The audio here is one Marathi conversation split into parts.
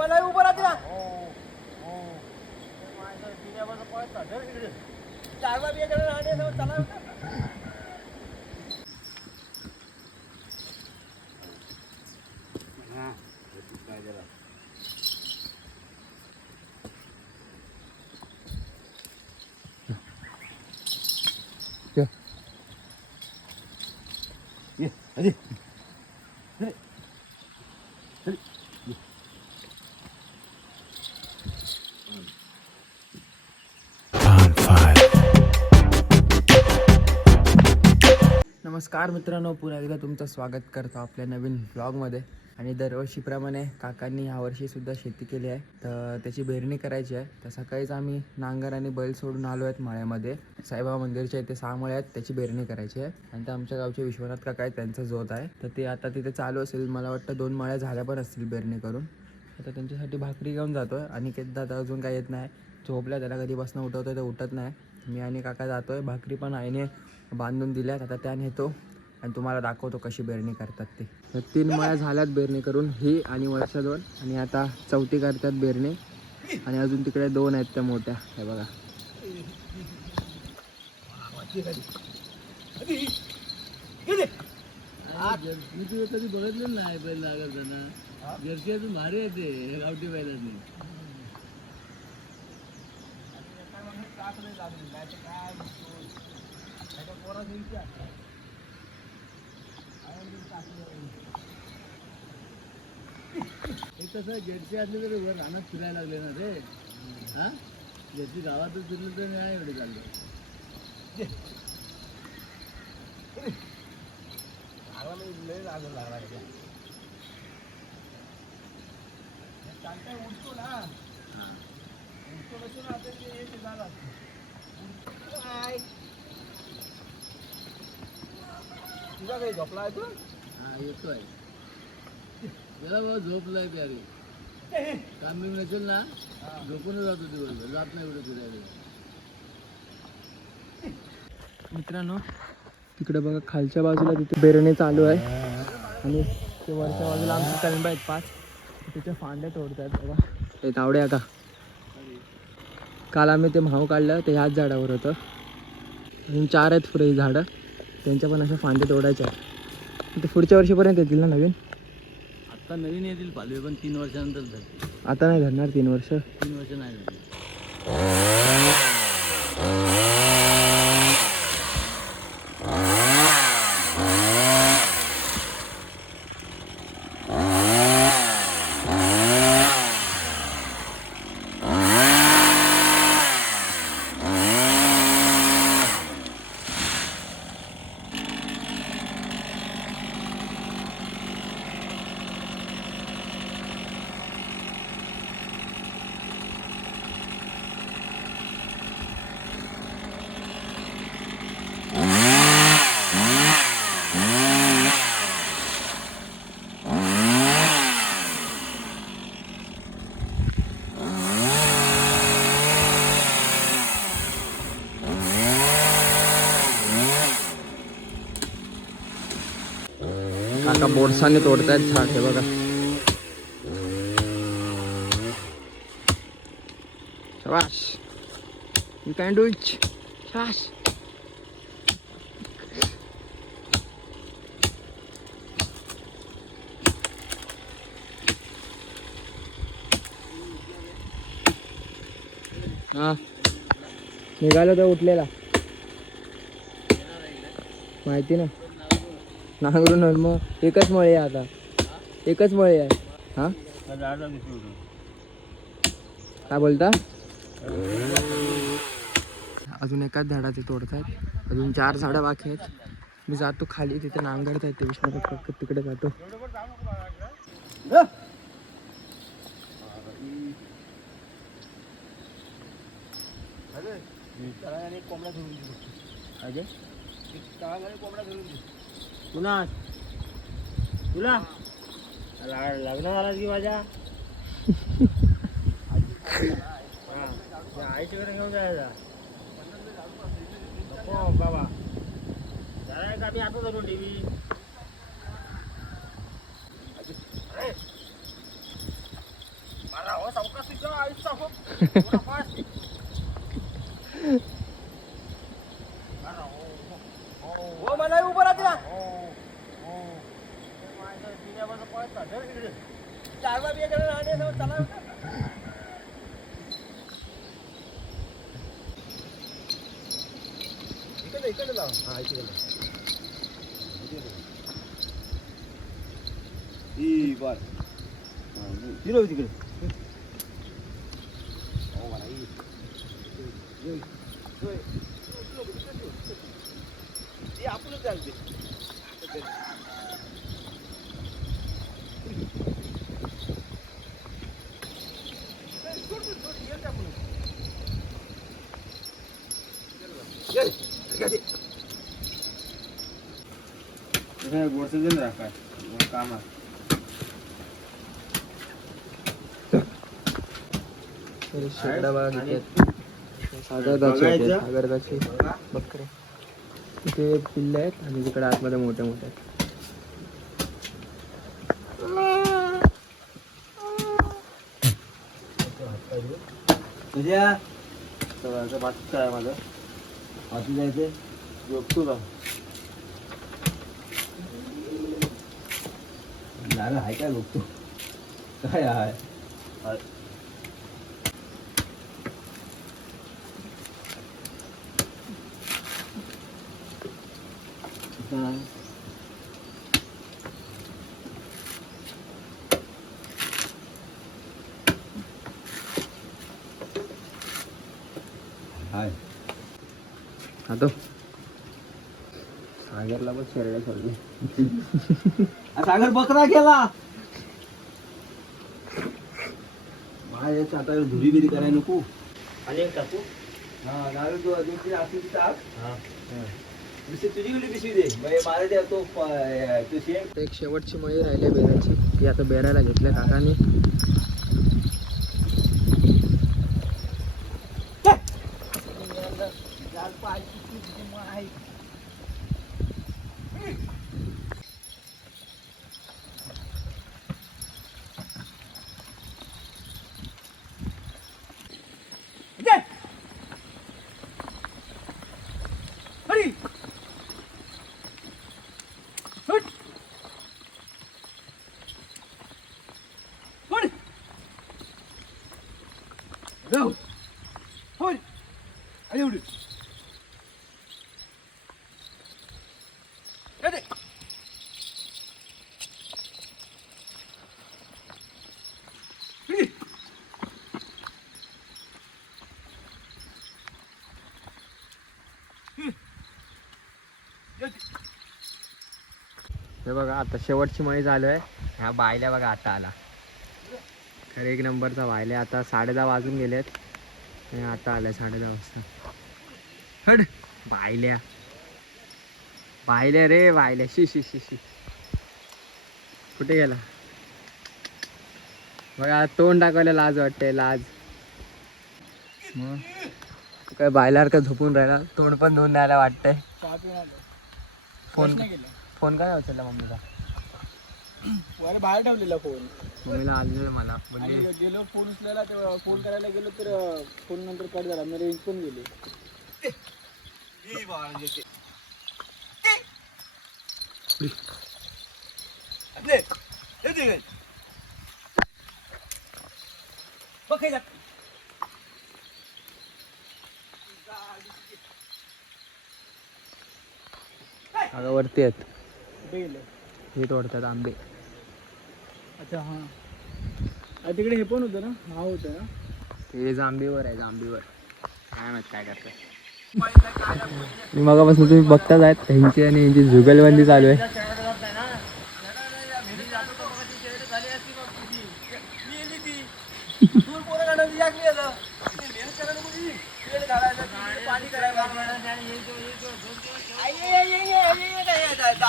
हो मला उभं राहते ना चारवा बिया जरा राहणे जवळ चला नमस्कार मित्रांनो पुन्हा एकदा तुमचं स्वागत करतो आपल्या नवीन ब्लॉगमध्ये आणि दरवर्षीप्रमाणे काकांनी यावर्षी सुद्धा शेती केली आहे. तर त्याची बेरणी करायची आहे. तर सकाळीच आम्ही नांगर आणि बैल सोडून आलो आहेत मळ्यामध्ये. साईबाबा मंदिरच्या इथे सहा मळे आहेत त्याची बेरणी करायची आहे. आणि ते आमच्या गावचे विश्वनाथ काका आहेत त्यांचा जोत आहे. तर ते आता तिथे चालू असेल मला वाटतं दोन मळ्या झाल्या पण असतील बेरणी करून. आता त्यांच्यासाठी भाकरी घेऊन जातो आहे. आणि दादा अजून काय येत नाही. झोपल्या त्याला कधीपासून उठवतो उठवतोय तर उठत नाही. मी आणि काका जातो आहे भाकरी पण आईने बांधून दिल्यात. आता त्या नेतो आणि तुम्हाला दाखवतो कशी बेरणी करतात ते. तर तीन मळ्या झाल्यात बेरणी करून ही आणि वर्षा दोन. आणि आता चौथी करतात बेरणी आणि अजून तिकडे दोन आहेत त्या मोठ्या. हे बघा. मी तुला कधी बघितलं नाही बैल लागताना जर्सी अजून भारी आहे ते गावठी बैलांनी काय कसं जर्सी असले तरी वर रानात फिरायला लागले ना रे. हा? जर्सी गावातच फिरलं तर नाही एवढे चाललं तुझा काही झोपला आहे तू? हा येतोय. जरा बाबा झोपलाय प्यारे काम बिम नसेल ना झोपूनच जातो दिवसभर जात नाही एवढं फिरायला. मित्रांनो तिकडे बघा खालच्या बाजूला तिथे बेरणे चालू आहे. आणि ते वरच्या बाजूला आमचे कलंब आहेत पाच. त्याच्या फांद्या तोडतात बघा. ते तावडे आता. काल आम्ही ते म्हाव काढलं ते ह्याच झाडावर होतं. अजून चार आहेत ही झाडं. त्यांच्या पण अशा फांद्या तोडायच्या. ते पुढच्या वर्षीपर्यंत येतील ना नवीन? आता नवीन येतील पालवे पण तीन वर्षानंतर धरतील. आता नाही धरणार तीन वर्ष? तीन वर्ष नाही धरतील एका बोरसाने तोडतायत झाड हे बघा. शवास यू कॅन डू इट हा. निघालो तर उठलेला. माहिती ना. नांगरून मग एकच मळे आहे आता. एकच मळे आहे. हा? काय बोलता? अजून एकाच झाडाचे तोडतायत अजून चार झाडं बाकी आहेत. मी जातो खाली तिथे नांगरतायत ते विश्वनाथ काका तिकडे जातो. कोंबडा धरून दे. अजय? कोंबडा धरून दे पुन्हा. तुला? लग्न झाला की माझ्या? आईच्या घरी घेऊन जायचा. नको बाबा. हो मला उभं राहते ना चारवा बिया करायला राहणे असं चला इकडे इकडे लाव हा इकडे लाव ही बर तिकडे तिकडे हो मला शेकडा सागरदाचे बकरे तिथे पिल्ले आहेत आणि तिकडे आतमध्ये मोठे मोठे आहेत तुझ्या सगळ्याचं काय माझं बाकी जायचं बघतो का झालं आहे काय बघतो काय आहे आहे. काय? खातो सागरला पण शेरड्या सोडले सागर बकरा माझ्या आता धुरी बिरी करायला नको. आणि एक टाकू. हा दोन तीन असतील तिथं टाक नुसती तुझी गेली पिशवी दे म्हणजे मला द्या तो तो एक शेवटची मळी राहिली बेराची ती आता बेरायला घेतल्या काकानी. हे बघा आता शेवटची मळी आहे. ह्या बायल्या बघा आता आला. खरे एक नंबरचा बायल्या आता साडे दहा वाजून गेलेत. आणि आता आलाय साडे दहा वाजता. हड बायल्या. बायल्या रे बायल्या. शी शी शी शी. कुठे गेला? बघा तोंड टाकायला लाज वाटते लाज. काय बायल्यासारखं झोपून राहिला? तोंड पण धुवून द्यायला वाटतंय. फोन फोन काय उचलला मम्मीचा वर बाहेर ठेवलेला फोन. मम्मीला आलेलं मला आणि म्हणजे गेलो फोन उचलायला तेव्हा फोन करायला गेलो तर फोन नंतर कट झाला मी रेंज पण गेली. अगं वरती आहेत. हे तोडतात आंबे. अच्छा हां. तिकडे हे पण होतं ना? हा होतं ना? ते जांबीवर आहे जांबीवर काय म्हणत काय करतात मगापासून तुम्ही बघताच आहेत ह्यांची आणि ह्यांची जुगलबंदी चालू आहे.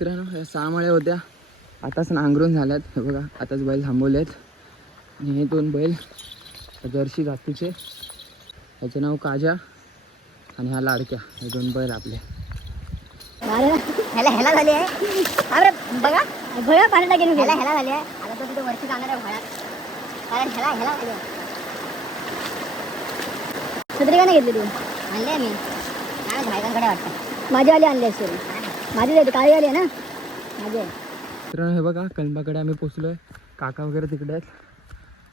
मित्रांनो या सहा मळ्या होत्या. आताच नांगरून झाल्यात. हे बघा आताच बैल थांबवलेत. आणि हे दोन बैल जर्सी जातीचे याचं नाव काजा आणि हा लाडक्या. हे दोन बैल आपले. ह्याला ह्याला झाली आहे. अरे बघा. भया पाण्याला गेली ह्याला ह्याला झाली आहे. आता तो तिथे वरती जाणार आहे भयात कारण ह्याला ह्याला झाली आहे. छत्री का नाही घेतली तू. आणली मी. वाटतं. माझी आली आणली असेल. माझी जायची काळी आली आहे ना. माझी आहे. मित्रांनो हे बघा कलंबाकडे आम्ही पोचलोय. काका वगैरे तिकडे आहेत.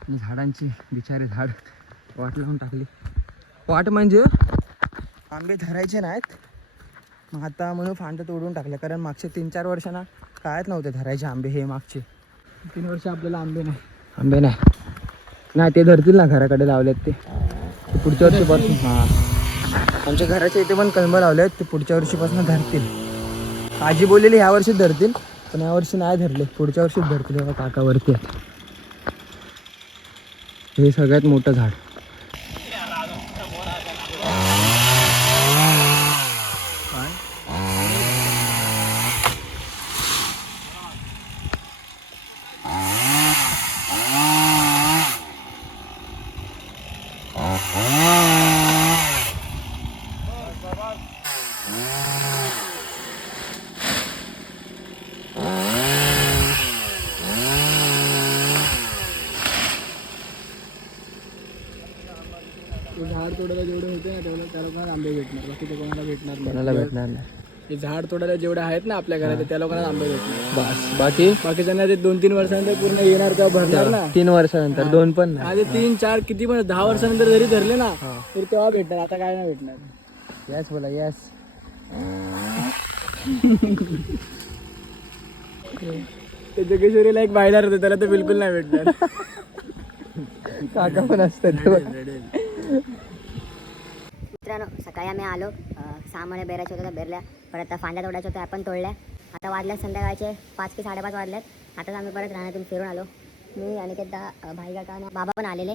आणि झाडांची बिचारे झाड वाट लावून टाकली. वाट म्हणजे? आंबे धरायचे नाहीत. मग आता म्हणून फांद तोडून टाकले कारण मागचे तीन चार वर्षांना कायच नव्हते धरायचे आंबे हे मागचे. तीन वर्ष आपल्याला आंबे नाही. आंबे नाही. नाही ते धरतील ना घराकडे लावलेत ते. ते पुढच्या वर्षीपासून. हां. आमच्या घराच्या इथे पण कलमं लावले आहेत ते पुढच्या वर्षीपासून धरतील. आजी बोललेली ह्या वर्षी धरतील पण या वर्षी नाही धरले. पुढच्या वर्षीच धरतील बघा काकावरती. हे सगळ्यात मोठं झाड झाड तोडायला जेवढे होते ना तेवढे त्या लोकांना आंबे भेटणार बाकी ते कोणाला भेटणार कोणाला भेटणार नाही. हे झाड तोडायला जेवढे आहेत ना आपल्या घरात त्या लोकांना आंबे भेटणार बस बाकी? बाकीच्यांना ते दोन तीन वर्षानंतर पूर्ण येणार तेव्हा भरणार ना? तीन वर्षानंतर दोन पण नाही. आधी तीन चार किती पण दहा वर्षानंतर जरी धरले ना तरी तेव्हा भेटणार आता काय नाही भेटणार. यस बोला यस ते जगेश्वरीला एक बायदार होते त्याला तर बिलकुल नाही भेटणार. काका पण असतात ते बघा. मित्रांनो सकाळी आम्ही आलो. सहा महिने बेरायच्या होत्या त्या बेरल्या. परत फांद्या तोडायच्या होत्या आपण तोडल्या. आता वाजल्या संध्याकाळचे पाच की साडेपाच वाजल्यात. आताच आम्ही परत राहण्यातून फिरून आलो. मी आणि ते दा भाई काका आणि बाबा पण आलेले.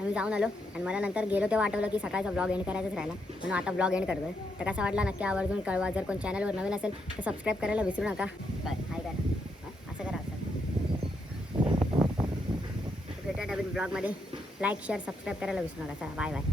आम्ही जाऊन आलो. आणि मला नंतर गेलो तेव्हा आठवलं की सकाळचा ब्लॉग एंड करायचाच राहिला. म्हणून आता ब्लॉग एंड करतोय. तर कसा वाटला नक्की आवर्जून कळवा. जर कोण चॅनलवर नवीन असेल तर सबस्क्राईब करायला विसरू नका. काय हाय काय असं करा असं. भेटा नवीन ब्लॉगमध्ये लाईक शेअर सबस्क्राईब करायला विसरू नका. Sir bye bye